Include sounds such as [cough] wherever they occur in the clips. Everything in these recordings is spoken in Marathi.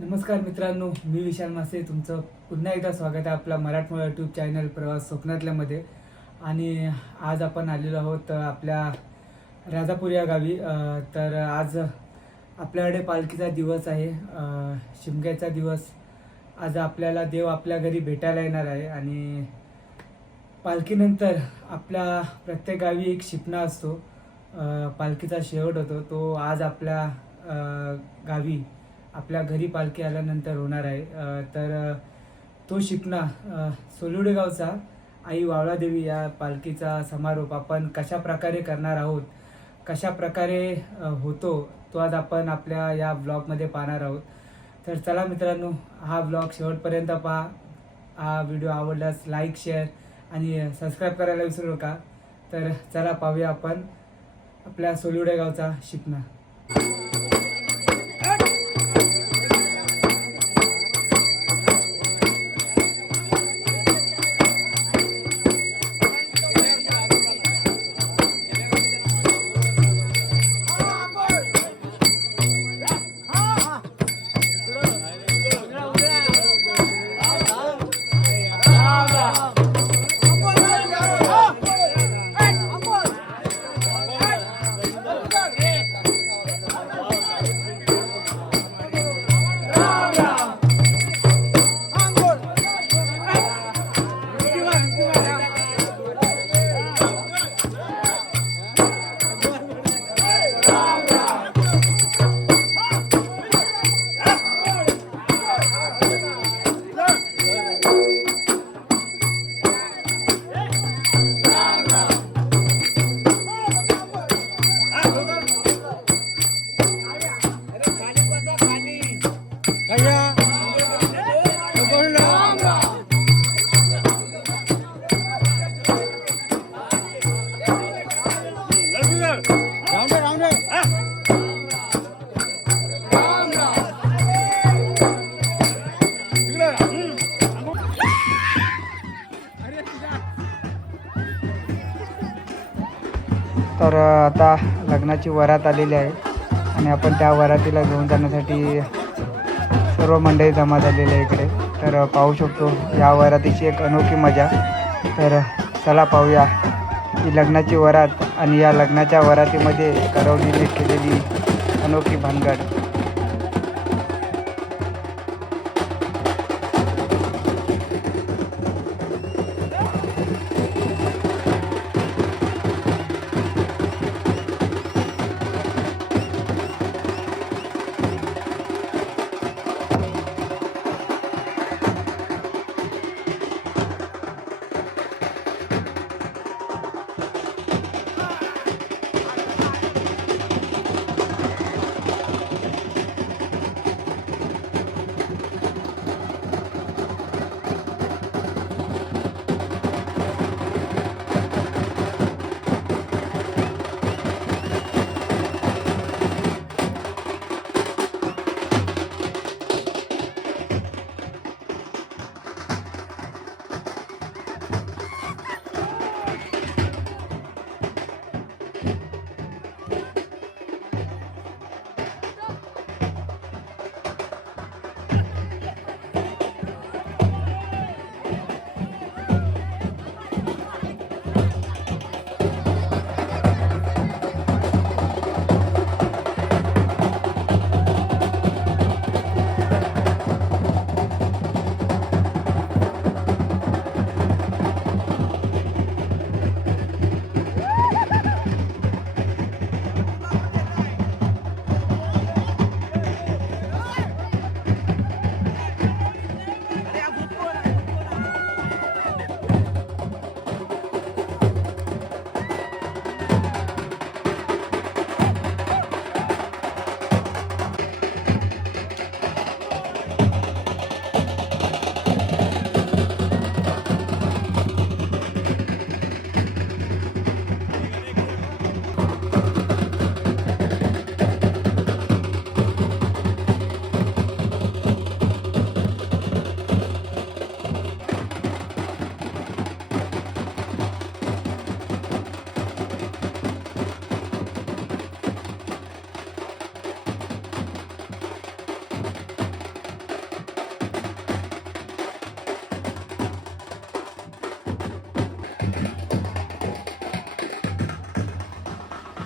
नमस्कार मित्रांनो मी विशाल मासे. तुमचं पुन्हा एकदा स्वागत आहे आपला मराठमोळा यूट्यूब चॅनल प्रवास स्वप्नातल्यामध्ये. आणि आज आपण आलेलो आहोत आपल्या राजापूर या गावी. तर आज आपल्याकडे पालखीचा दिवस आहे शिमग्याचा दिवस. आज आपल्याला देव आपल्या घरी भेटायला येणार आहे आणि पालखीनंतर आपल्या प्रत्येक गावी एक शिपणा असतो पालखीचा शेवट होतो. तो आज आपल्या गावी आपल्या घरी पालखी आल्यानंतर होणार आहे. तर तो शिकणा सोलुडेगावचा सोलुडे गावचा आई वावळादेवी या पालखीचा समारोप आपण कशा प्रकारे करणार आहोत कशा प्रकारे होतो तो आज आपण आपल्या या ब्लॉगमध्ये पाहणार आहोत. तर चला मित्रांनो हा ब्लॉग शेवटपर्यंत पहा. हा व्हिडिओ आवडल्यास लाईक शेअर आणि सबस्क्राईब करायला विसरू नका. तर चला पाहूया आपण आपल्या सोलिवडे गावचा शिपणा going out. तर आता लग्नाची वरात आलेली आहे. आणि आपण त्या वरातीला घेऊन जाण्यासाठी सर्व मंडळी जमा झालेली आहे इकडे. तर पाहू शकतो या वरातीची एक अनोखी मजा. तर चला पाहूया ही लग्नाची वरात आणि या लग्नाच्या वरातीमध्ये करवलीने केलेली अनोखी भानगड.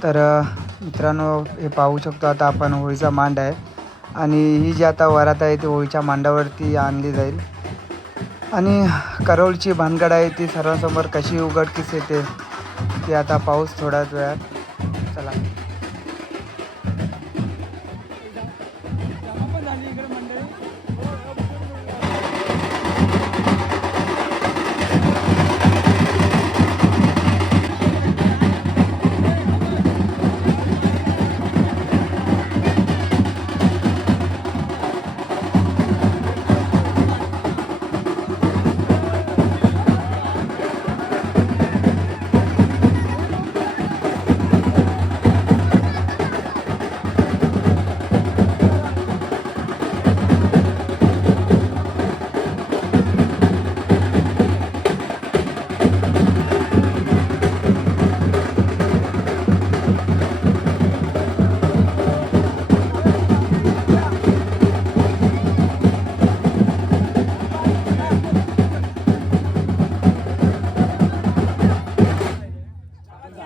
तर मित्रांनो हे पाहू शकतो आता आपण होळीचा मांड आहे. आणि ही जी आता वरात आहे ती होळीच्या मांडावरती आणली जाईल. आणि करोलची भानगड आहे ती सर्वांसमोर कशी उघडकीस येते ती आता पाऊस थोड्याच वेळात. चला.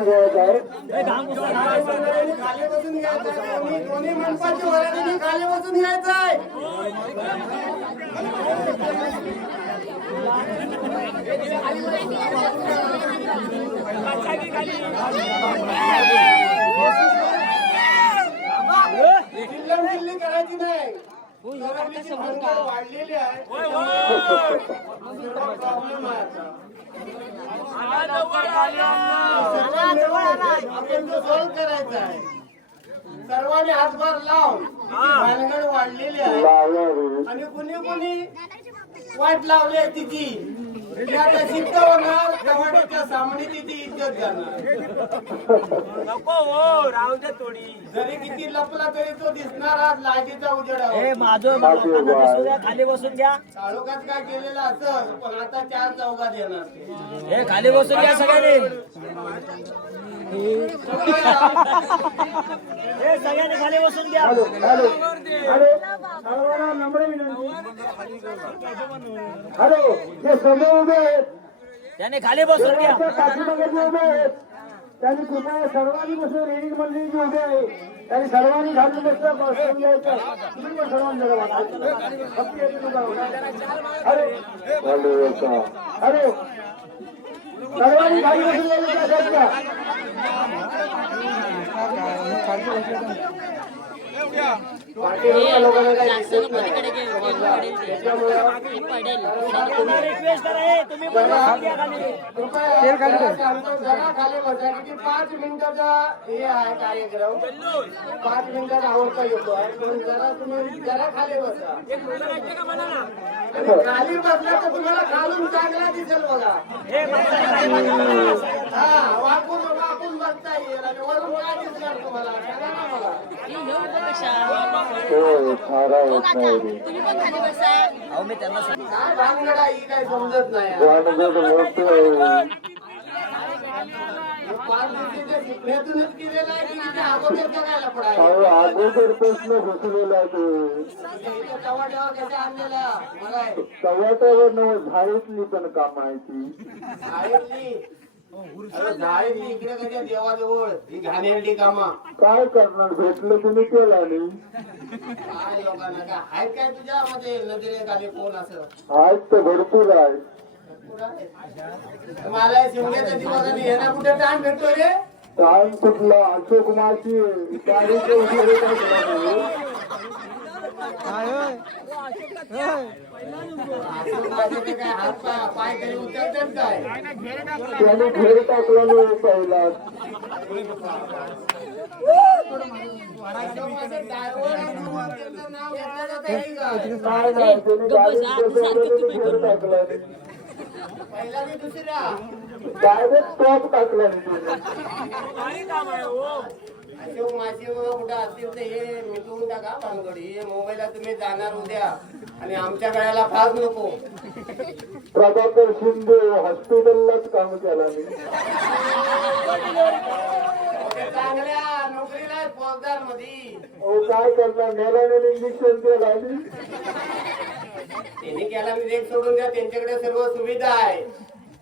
घ्यायचं आहे दोन्ही खाली बसून घ्यायचं. आहे चिल्लम चिल्ली करायची नाही वाढलेली आहे प्रॉब्लेम आहे सॉल्व करायचा आहे सर्वांनी हातभार लावून तिची भानगड वाढलेली आहे. आणि कुणी कुणी वाट लावली आहे तिची. ती आता सिद्ध होणार टमाट्याच्या सामने तिची इज्जत जाणार. नको हो राहू दे थोडी. जरी किती लपला तरी तो दिसणार आज लाजेचा हे माझं लोकांना दिसू द्या खाली बसून घ्या. काळोखात काय केलेलं असं पण आता चार चौकात येणार. हे खाली बसून घ्या सगळ्यांनी. हे सगळ्यांनी खाली बसून घ्या. हॅलो जे समोर उभे आहेत त्याने खाली बसून घ्या. त्यांनी कृपया सर्वांनी बसून रेडिंग मंडळी जी उभे आहे त्यांनी सर्वांनी बसलं बसून घ्यायचं. तुम्ही पण सर्वांनी. अरे. अरे. सर्वांनी खाली बसून घ्यायचं खाली खाली बसा पाच मिनिटाचा हे आहे कार्यक्रम पाच मिनिटात आवडता येतो आहे जरा तुम्ही जरा खाली बसा आणि खाली बसला तर तुम्हाला खालून चांगला दिसेल बघा. हे. हा वाकून वाकून बघता येईल. आणि वरून काय दिसणार तुम्हाला? सांगा ना मला. काय भानगड आहे ही काय समजत नाही. पाच घुसलेला तो तवा झाडीतली पण कामायची ही कामा काय करणार भेटलं तुम्ही केला नाही काय लोकांना काय? आहेत काय तुझ्यामध्ये? नजरेखाली कोण असं? आज तर भरपूर आहे. मला या शिमग्याच्या दिवसाने येण्या कुठे टाइम भेटतो रे? टाइम कुठला? अशोक नाही. असं माझे ते काय पाय तरी उचलतात काय? त्याने घेर टाकला नाही पहिला? काय नाही त्याने घेर टाकला नाही. पहिला आणि दुसऱ्या डायरेक्ट टॉप टाकला तुझं. अशोक माशी कुठं असतील तर हे मिटवून टाका भानगडी. हे मुंबईला तुम्ही जाणार उद्या. आणि आमच्या गळ्याला फार नको. प्रभाकर शिंदे हॉस्पिटललाच काम केला मी ते चांगल्या नोकरीला फौजदारमध्ये काय करणार? मेलाने इंजेक्शन मी त्यांनी केला मी रेट सोडून द्या त्यांच्याकडे सर्व सुविधा आहे.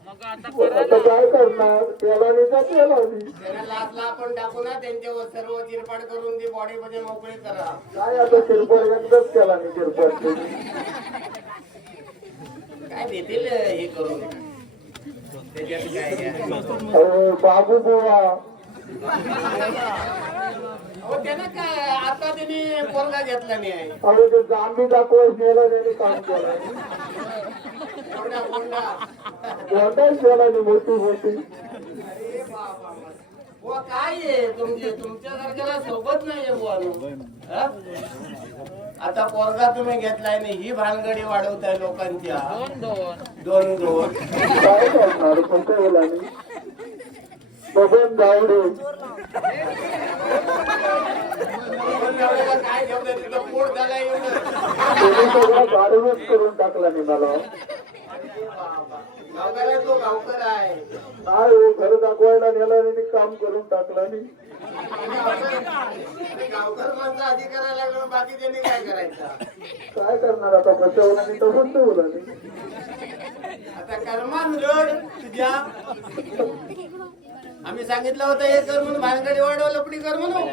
आता काय करणार? मेलानेचा केला मी त्यांना लाच ला पण टाकू ना त्यांच्यावर सर्व चिरपाड करून ती बॉडी मध्ये मोकळी करा. काय आता शिरपड एकदाच केला मी शिरपड काय देतील हे करून? त्याच्यात काय आहे? अहो बाबू बुवा. त्यानं काय आता त्यांनी पोरगा घेतला नाही? आहे अहो ते काम केला. मी. कोंडा कोंडा मोठाच केला मी मोठी मोठी. अरे बाबा. बुवा काय आहे तुमचे? तुमच्यासारख्याला सोबत नाहीये हा? आता पोरगा तुम्ही घेतलाय नाही ही भानगडी वाढवताय लोकांच्या दोन दोन. काय करणार? मी बबन गावडे. दोन करून टाकला मी मला तो आहे काय हो घर दाखवायला नेला आणि मी काम करून टाकला मी गावकर बाकी त्यांनी काय करायचं काय करणार आता? फसवला मी तसंच फसवला मी आता कर्मान तुझ्या आम्ही सांगितलं होतं हे कर म्हणून भानगडी वाढव लपडी कर म्हणून.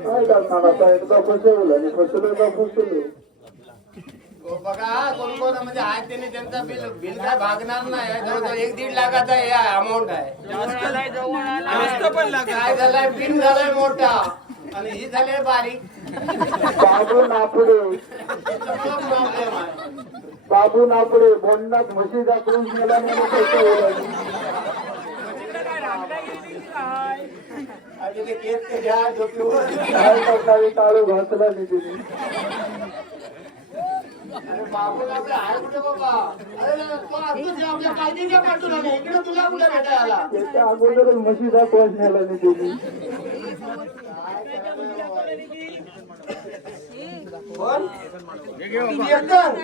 काय करणार आता एकदा फसवलं आणि फसवलं का फसवलं हो बघा कोण कोण म्हणजे आहे त्यांनी त्यांचा बिल बिल काय भागणार नाही. जवळजवळ एक दीड लाखाचा हे अमाऊंट आहे. काय झालाय? बिल झालाय मोठा. आणि ही झाली बारीक. बाबू नापडे. प्रॉब्लेम आहे. बाबू नापडे बोंडात म्हशी दाखवून गेला मी. आणि ते केस ते घ्या डोक्यावर काय करणार टाळू घातला मी तिने. अरे बाबू आपलं आहे कुठे बाबा? अरे तो आत्ताच आपल्या कायद्याच्या पाठवला नाही इकडे तुला कुठे भेटायला? आला त्याच्या अगोदरच म्हशी दाखवायच नेला मी कोण? कीर्तन.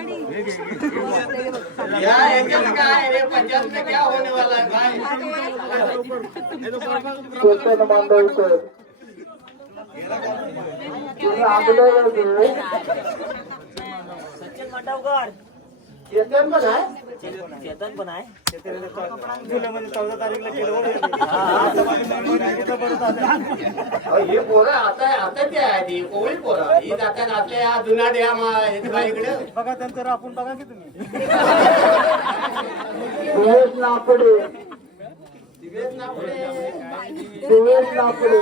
या याच्यात काय रे पंचायत में क्या होने वाला है भाई कोणत्यानं मांडवकर सचिन मंडवकर कीर्तन पण आहे चेतन पण आहे चौदा तारीखला केलं अहो, हे पोरं आता आता ते आहे ती कोवळी पोरं. ही जातात आपल्या या जुना द्या इकडे. बघा त्यांचं राखून बघा की तुम्ही. [laughs] सुरेश नापडे दिवेश नापडे.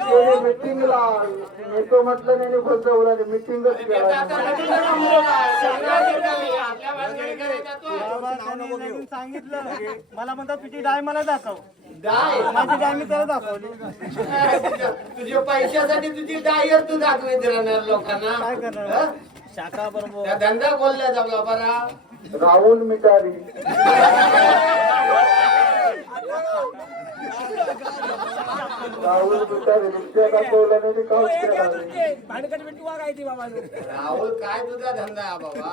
त्याने मिटिंगला नेतो म्हटलं नाही फसवलं मिटिंगच. सांगितलं. मला म्हणतात तुझी डाय मला दाखव. डाय? माझी डाय मी त्याला दाखवली. तुझ्या- पैशासाठी तुझी डायर तू दाखवीत राहणार लोकांना. काय करणार? हं? शाखा बरोबर धंदा बोलला जमला बरा राहुल मिटारी राहुल मिटारी रिक्षा दाखवला नाही केला नाही. राहुल काय तुझा धंदा आहे बाबा?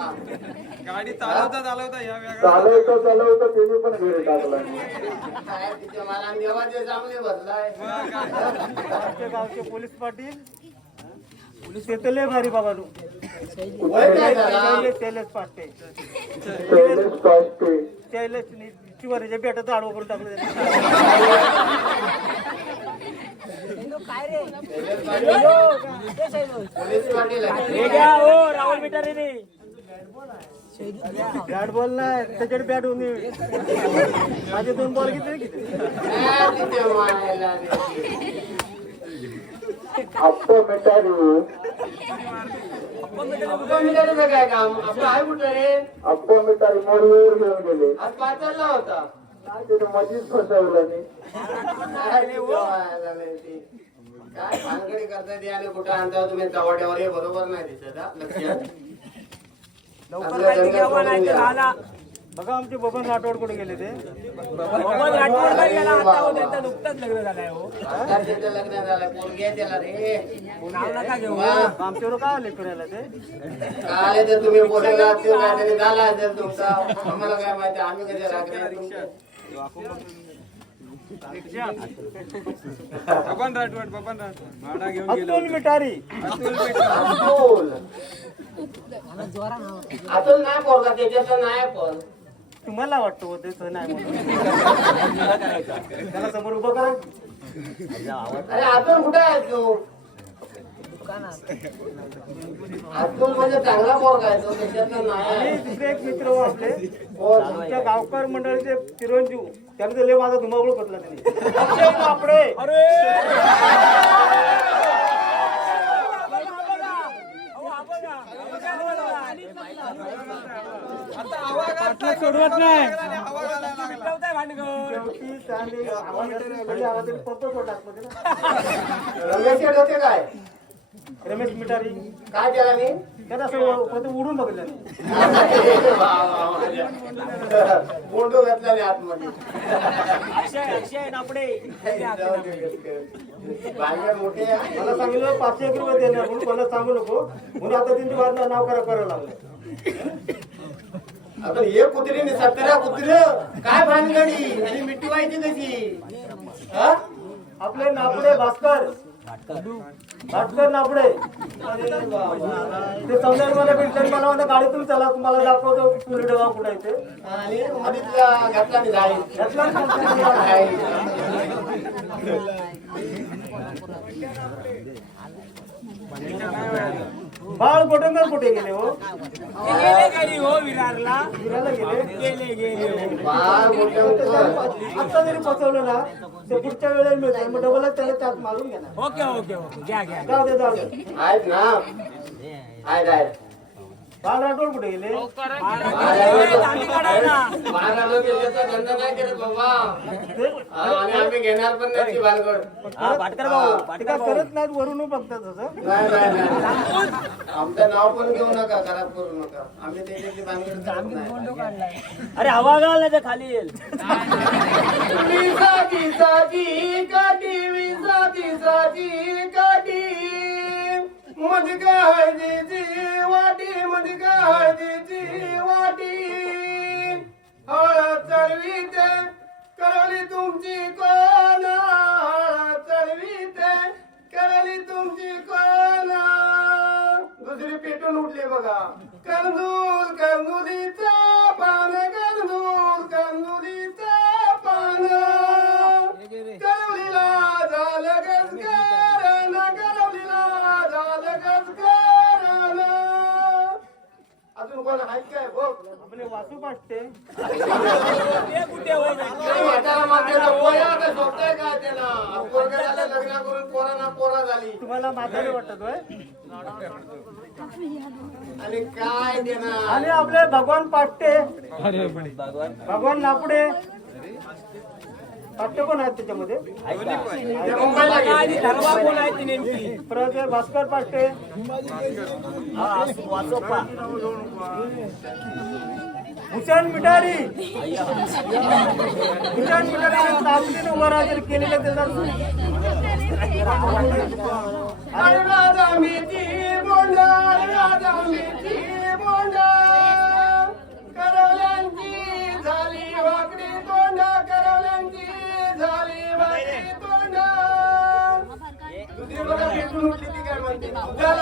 चालवता चालवता त्याने पण घरी टाकला. काय मला चांगले गावचे पोलीस पाटील. पोलीस येते लय भारी बाबा तू. वय काय झाला करून टाकलं राहुल मिटारे रे बॅट बॉल नाही त्याच्याकडे बॅट होऊन माझे दोन बॉल किती किती काय तिथे मारायला रे? अप्प मिटारी कुठं मिळालं काय काम. आपलं आहे कुठं रे? अप्प मिटारी मोडीवर घेऊन गेले. आज पाचला होता? काय त्याने मधीच फसवलं नाही. काय तिथे रे ते? काय भानगडी करताय ते आणि कुठं? आणता तुम्ही चवाट्यावर हे बरोबर नाही दिसत हा? लक्षात? लवकर माहिती घ्यावा नाही तर आला. बघा आमचे बबन राठोड कुठे गेले ते. मोबाईल राठोडला गेला आता हो त्यांचं नुकतंच लग्न झालंय हो. लग्न झालं पोरगी आहे त्याला रे. नाव नका घेऊ. आमच्यावर काय आले फिरायला ते? काय ते तुम्ही बोलायला ते काहीतरी झाला असेल तुमचा. आम्हाला काय माहिती आम्ही कधी लागले तुमचे अतुल मिठारी अतुल अतुल. नाही पोरगा त्याच्यात नाही पण तुम्हाला वाटतं होते तर नाही म्हणून. त्याला समोर उभं करा. अरे अतुल कुठे आहे तू? अतुल म्हणजे चांगला पोरगा आहे तो त्याच्यात नाही आणि दुसरे एक मित्र हो आपले. हो. आमच्या गावकर मंडळाचे चिरंजीव त्यांचं लय माझा धुमावळ बदला त्यांनी. अक्षय कापडे सोडवत नाही शेवटी त्याने आवाजात खाली आवाजात पप्पा पोटात मध्ये ना. रमेश शेठ होते काय? रमेश मिठारी काय केला मी त्याला असं उडून बघितलं नाही. घातला नाही आतमध्ये. मोठे. मला सांगितलं पाचशे एक रुपये देणार म्हणून कोणाला सांगू नको. म्हणून आता त्यांच्या बाजूला नाव करा करायला लागलं. आता हे कुत्री आणि सतरा कुत्र काय भानगडी? आणि मिठी व्हायची कशी? हा? आपले नापडे भास्कर. भास्कर नापडे. ते समजायला मला भेटलं मला गाडीतून चला तुम्हाला दाखवतो गाव कुठे आहे ते आणि मधीतला घातला नाही जाईल. घातला ना समजायला. बाळ गोटंकर कुठे गेले हो? गेले गेली हो विरारला. फिरायला गेले? गेले गेले बाळ मोठं आता जरी फसवलं ना ते पुढच्या वेळेला मिळतं. मग डबल त्याला त्यात मारून घेणार. Okay okay okay. घ्या घ्या. जाऊ दे जाऊ दे. ना कुठे गेले? धंदा नाही करत बाबा. हा, आणि आम्ही घेणार पण नाही ती करत नाहीत वरून बघतात तसं नाही नाही नाही. आमचं नाव पण घेऊ नका खराब करू नका. आम्ही त्याच्यातली भानगड करत नाही. [laughs] अरे हवा घाल तर खाली येईल. विसाची साची काठी विसाची साची काठी मध काय देची वाटी मध काय देची वाटी हळद चढवीते करवली तुमची कोण. हळद चढवीते करवली तुमची कोण. दुसरी पेटून उठली बघा. कर्नूल कर्नुलीचा पान अजून कोण आहेत काय बघ. आपले वासू पाटते. ते कुठे काय म्हातारा म्हातारा पोया आता झोपताय काय त्याला? पोरगा झालं लग्न करून पोरांना पोरा झाली. तुम्हाला म्हातारे वाटत होय? आणि काय देणार? आणि आपले भगवान पाटते. भगवान नापडे. पाठ्य कोण आहेत त्याच्यामध्ये? ते परत हे भास्कर पाटते हुसेन मिठारी भूषण मिठारी तापडीने उभं राहतील जर केलेलं त्याचा झाली वाकडी तोंडा करवल्यांची झाली वाकडी तोंडा. दुसरी बघा भेटून उठली ती काय म्हणते? तुझा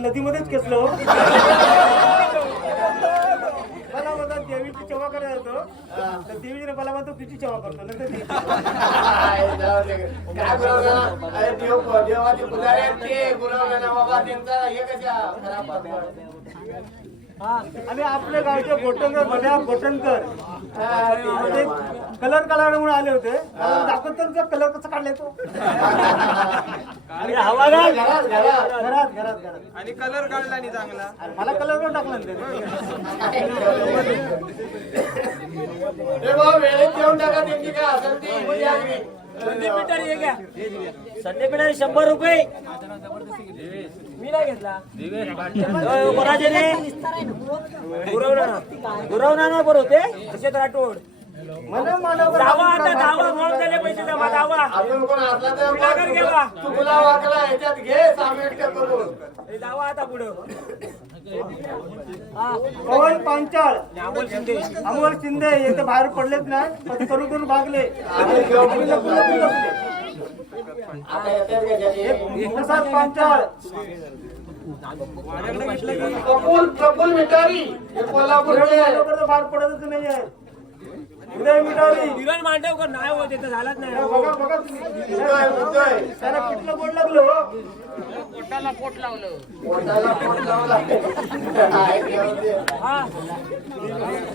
नदीमध्येच खेचलो. मला म्हणतात देवीची सेवा करायला येतो तर देवीने मला म्हणतो तुझी सेवा करतो. काय जाऊ दे. काय गुरवना अरे देव देवाचे पुजारी आहेत ते. गुरवना बाबा त्यांचा हे कशा खराब करतात. आणि आपल्या गावचे गोटनकर भल्या म्हणजे कलर कलर म्हणून आले होते. दाखवत त्यांचा कलर कसा काढलाय तो. हवा घाल. घरात घरात घरात घरात घरात. आणि कलर काढला नाही चांगला. अरे मला कलर पण टाकला ना त्याने. वेळेत टाका त्यांची काय असेल ती. शंभर रुपये. मी नाही घेतला. गुरवणार गुरवणार ना. बरोबर ते तसेच राठोड आता म्हणून पैसे जमा हे आता पुढं. पवन पांचाळ. अमोल शिंदे. अमोल शिंदे येथे बाहेर पडलेच नाही पण करून करून भागले. आम्ही घेऊ. आम्ही लपून लपून बसले. आता येतात का त्याची? प्रसाद पांचाळ प्रफुल प्रफुल मिठारी हे तर बाहेर पडतच नाही आहे उदय मिठारी धीरज मांडवकर नाही होत झालाच नाही बघा कुठलं लागलो पोटाला पोट लावला. घेऊन दे.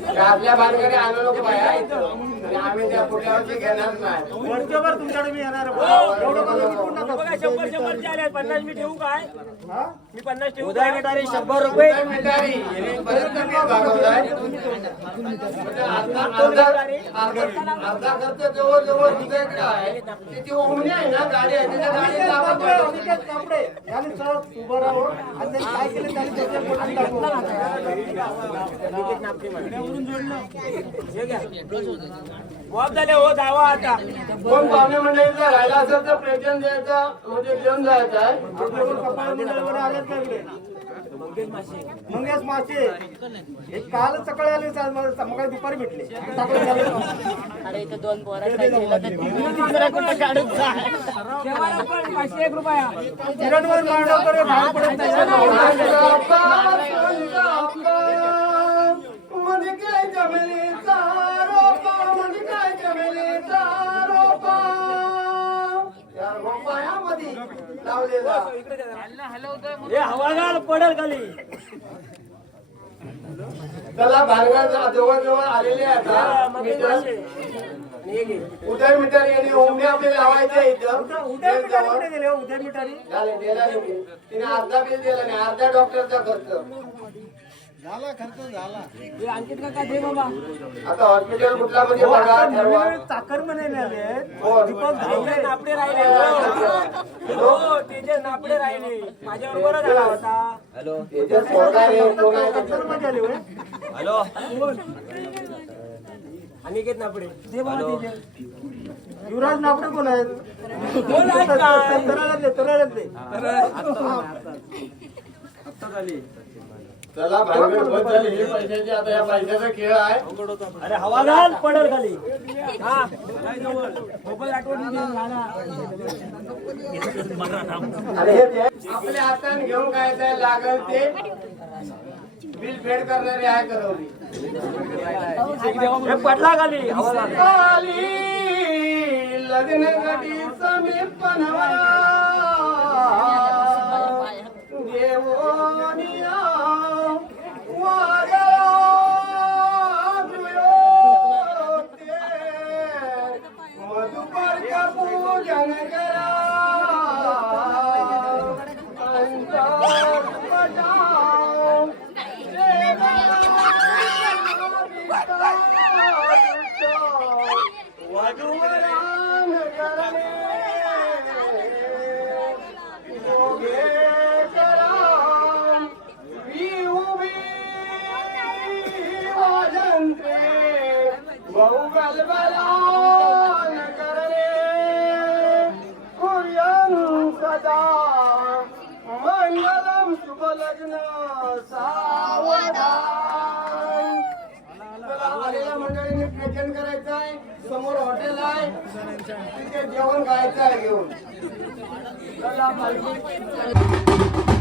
ते आपल्या बाया इथं. आणि आम्ही त्या पुढल्या वर्षी घेणार नाही तुमच्याकडे मी येणार आहे. एवढं मला विकून नका. बघा शंभर शंभरचे आले पन्नास मी ठेवू काय हा? मी पन्नास ठेवू उदय शंभर रुपये अर्धा दुसऱ्याकडे आहे ना गाडी आहे त्याच्या अनिकेत लावा कापडे, अनिकेत कापडे. यांनी सहज उभं राहावं आणि त्यांनी काय केलं त्यांनी त्याच्या बोटात टाकावं. बॉब झाले हो दावा आता कोण पाहुणे मंडळीचा राहिला असेल तर प्रेझेंट द्यायचा म्हणजे घेऊन जायचा आहे आपल्याकडे कपाळ मंडळावर आलेच नाही इकडे. मंगेश मासे. हे काल सकाळी आले सकाळी दुपारी भेटले. किरणवर मांडवकर हे बाहेर पडत नाही. मध्ये काय रोपा मध्ये काय जमिनीचा रोपा या रोपायामध्ये लावलेला हे हवागाल पडेल खाली. त्याला भानगड जवळ जवळ आलेले आहेत मीटर. उदय मीटर यांनी ओमनी आपले लावायचे इथं. उद्या जवळ. गेले हो? उद्या मिठारी झाले दिला नाही तिने अर्धा बिल दिला नाही अर्धा डॉक्टरचा खर्च हे अंकित काका दे बाबा. आता हॉस्पिटल कुठला म्हणजे बघा ठरवा चाकर म्हणे आले हो. दीपक त्याचे धावले नापडे राहिले. हो. हो. नापडे राहिले. माझ्यावर बरं झाला होता. याच्यात सोडणार आहे, कोण आहे? त्याच्यात? चाकरमध्ये आले होय. हॅलो. अनिकेत नापडे. दे बाबा युवराज नापडे कोण आहेत? कोण आहेत काय? तराळ्यातले तराळ्यातले चला भानगड बंद झाली. हे पैशाची आता या पैशाचा खेळ आहे. अरे हवा घाल पडेल खाली. हा. काय जवळ मोबाईल आठवण देऊन झाला आणि हे ते आपल्या हाताने घेऊन काय काय लागल ते? बिल फेड करणारे आहे करवली हे पडला खाली हवा घाल. काली लग्न गडी समीप देवोनिया चला, पालखी.